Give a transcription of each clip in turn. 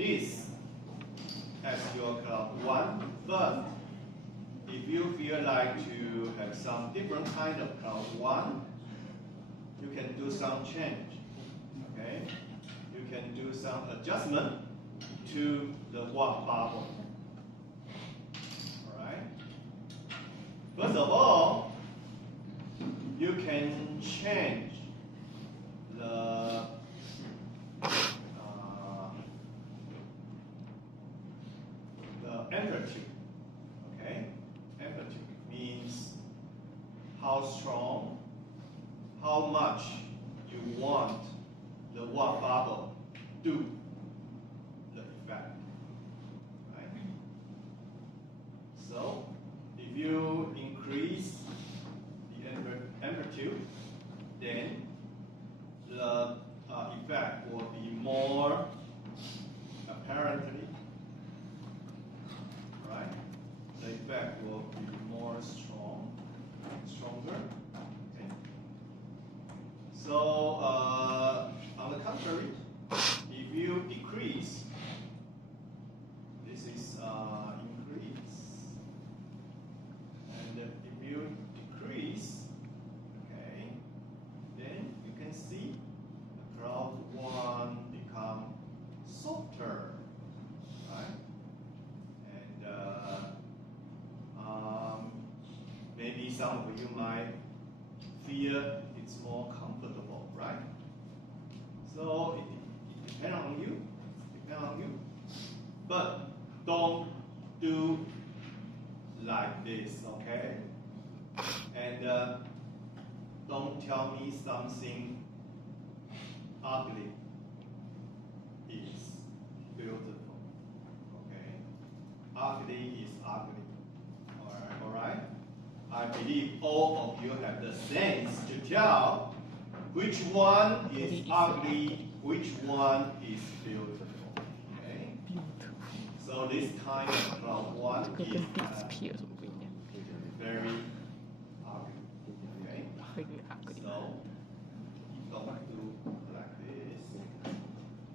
this as your cloud 1, but if you feel like to have some different kind of cloud 1, you can do some change. Okay? You can do some adjustment to the water bubble. Alright? First of all, you can change the amplitude. Okay? Amplitude means how strong, how much you want the water bubble do the effect. Right? So if you increase the amplitude, then the effect will be more apparently. Right? The effect will be more stronger. Okay. So on the contrary, if you decrease, this is increase, and if you decrease, okay, then you can see the cloud 1 become softer, right? Maybe some of you might feel it's more comfortable, right? So it depends on you. But don't do like this, okay? And don't tell me something ugly is beautiful, okay? Ugly is ugly. All right? I believe all of you have the sense to tell which one is ugly, which one is beautiful. Okay? So this kind of cloud 1 is very ugly. Okay? So don't do like this.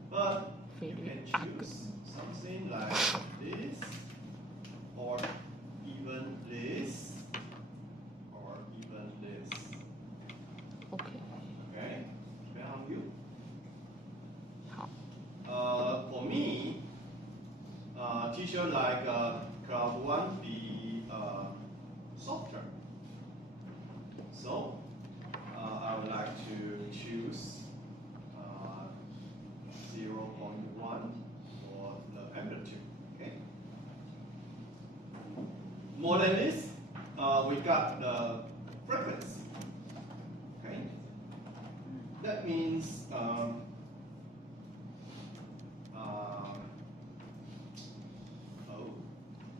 But you can choose something like this, or even this, or even this. Okay. Okay? Depend on you. 好。 For me, teacher like cloud 1 be softer. So I would like to choose 0.1 for the amplitude. Okay. More than this, we got the frequency. Okay. That means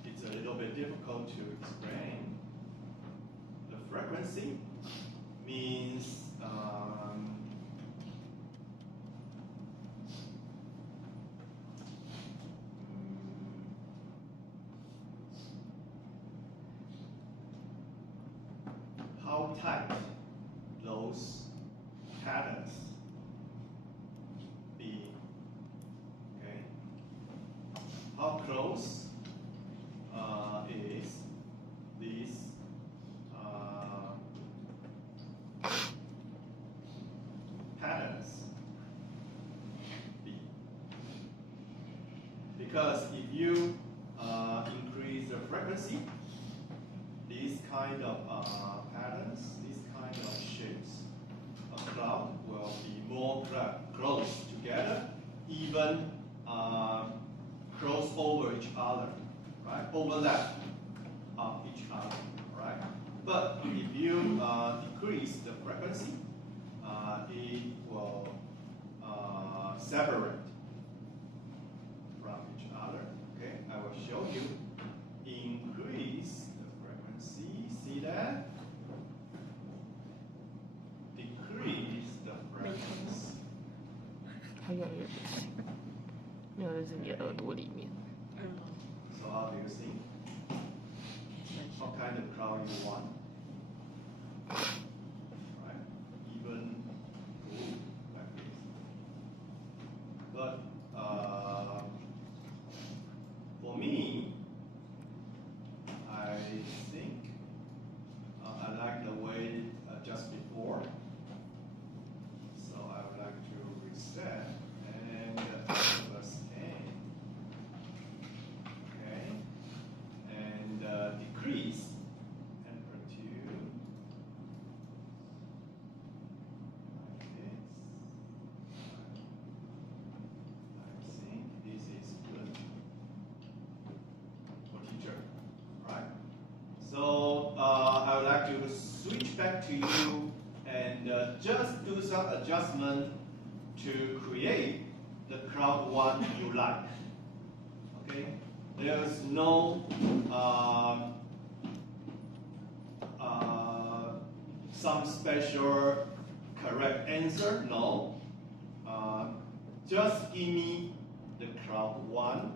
it's a little bit difficult to explain. The frequency means how tight those patterns be. Okay. How close is this patterns be? Because if you increase the frequency, these kind of patterns, these kind of shapes of cloud will be more close together, even close over each other, right? Overlap of each other, right? But if you decrease the frequency, it will separate from each other. Okay, I will show you. Increase the frequency, see that? Decrease the frequency. 它越来越不行，没有，就是你的耳朵里面。 So how do you think? What kind of cloud you want? Right? Even like this. But back to you and just do some adjustment to create the cloud one you like. Okay? There's no some special correct answer. No. Just give me the cloud one